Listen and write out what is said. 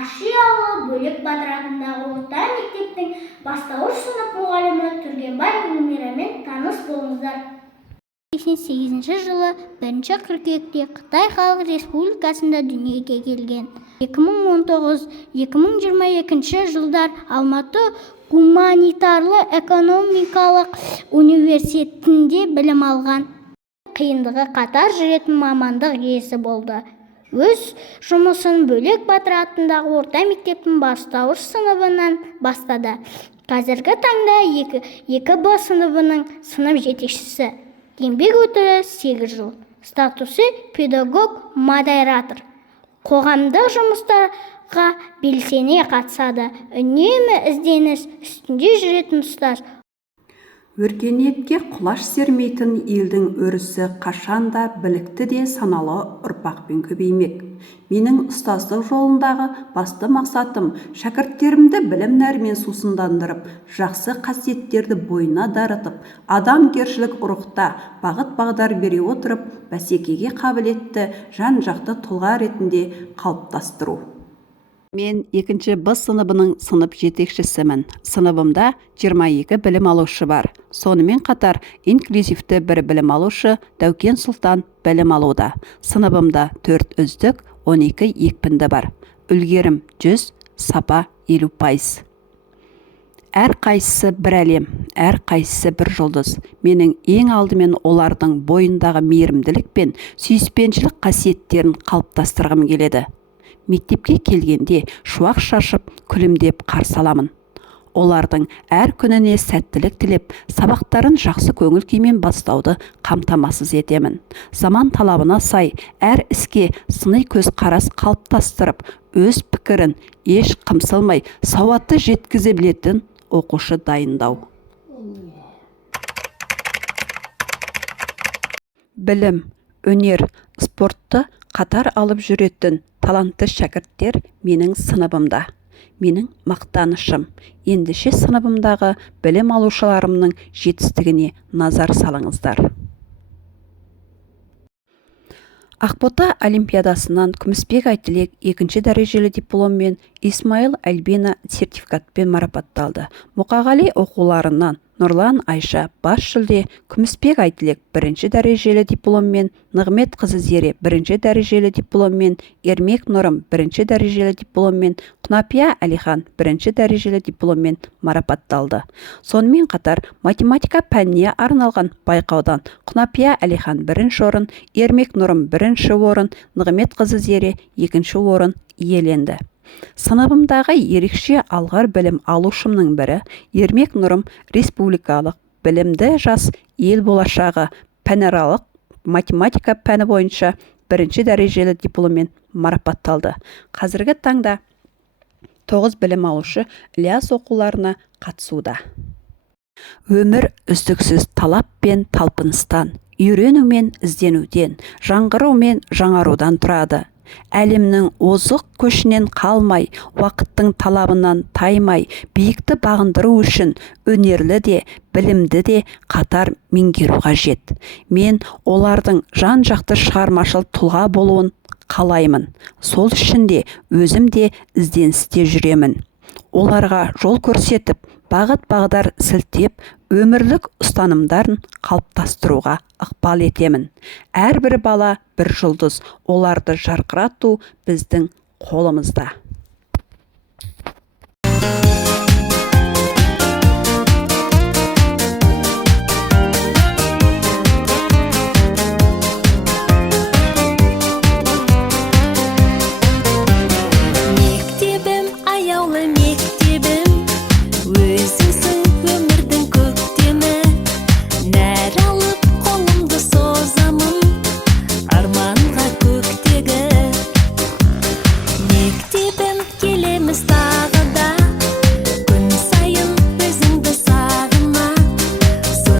Аши ауылы Бөлек Батыр атындағы орта мектептің бастауыш сынып мұғалімі Түргенбай Гүлмирамен таныс болыңыздар. 1988 жылы 1 қыркүйекте Қытай Халық Республикасында дүниеге келген. 2019-2022 жылдар Алматы гуманитарлы экономикалық университетінде білім алған. Қиындығы қатар жүретін мамандық иесі болды. Өз жұмысын Бөлек Батыр атындағы орта мектептің бастауыш сыныбынан бастады. Қазіргі таңда 2Б сыныбының сынып жетекшісі. Еңбек өтілі 8 жыл. Статусы педагог-модератор. Қоғамдық жұмыстарға белсене қатысады. Үнемі ізденіс үстінде жүретін ұстаз. Өркениетке құлаш сермейтін елдің өрісі қашанда білікті де саналы ұрпақпен көбеймек. Менің ұстаздық жолындағы басты мақсатым шәкірттерімді білім нәрімен сусындандырып, жақсы қасиеттерді бойына дарытып, адамгершілік ұрықта бағыт-бағдар бере отырып, бәсекеге қабілетті жан-жақты тұлға ретінде қалыптастыру. Мен 2Б сыныбының сынып жетекшісімін. Сыныбымда 22 білім алушы бар. Сонымен қатар инклюзивті бір білім алушы Дәукен Сұлтан білім алуда. Сыныбымда 4 үздік, 12 екпінді бар. Үлгерім 100, сапа 50%. Әр қайсысы бір әлем, әр қайсысы бір жұлдыз. Менің ең алдымен олардың бойындағы мейірімділік пен сүйіспеншілік қасиеттерін қалыптастырғым келеді. Мектепке келгенде шуақ шашып, күлімдеп қарсы аламын. Олардың әр күніне сәттілік тілеп, сабақтарын жақсы көңіл күймен бастауды қамтамасыз етемін. Заман талабына сай әр іске сыни көзқарас қалыптастырып, өз пікірін еш қымсылмай сауатты жеткізе білетін оқушы дайындау. Білім, өнер, спортты қатар алып жүретін талантты шәкірттер менің сыныбымда. Менің мақтанышым. Ендеше сыныбымдағы білім алушыларымның жетістігіне назар салыңыздар. Ақбота олимпиадасынан Күмісбек Айтілек 2 дәрежелі дипломмен, Исмаил Альбина сертификатпен марапатталды. Мұқағали оқуларынан Нұрлан Айша бас жүлде, Күмісбек Айтілек 1 дәрежелі дипломмен, Нығмет қызы Зере 1 дәрежелі дипломмен, Ермек Нұрым 1 дәрежелі дипломмен, Құнапия Әлихан 1 дәрежелі дипломмен марапатталды. Сонымен қатар математика пәніне арналған байқаудан Құнапия Әлихан 1 орын, Ермек Нұрым 1 орын, Нығмет қызы Зере 2 орын иеленді. Сыныбымдағы ерекше алғыр білім алушымның бірі Ермек Нұрым республикалық білімді жас ел болашағы пәнаралық математика пәні бойынша 1 дәрежелі дипломмен марапатталды. Қазіргі таңда 9 білім алушы Ілияс оқуларына қатысуда. Өмір үздіксіз талап пен талпыныстан, үйрену мен ізденуден, жаңғыру мен жаңарудан тұрады. Әлемнің озық көшінен қалмай, уақыттың талабынан таймай, биікті бағындыру үшін өнерлі де, білімді де қатар меңгеру қажет. Мен олардың жан-жақты шығармашыл тұлға болуын қалаймын. Сол үшін де өзім де ізденісте жүремін. Оларға жол көрсетіп, бағыт-бағдар сілтеп, өмірлік ұстанымдарын қалыптастыруға ықпал етемін. Әрбір бала бір жұлдыз, оларды жарқырату біздің қолымызда. Келеміз тағы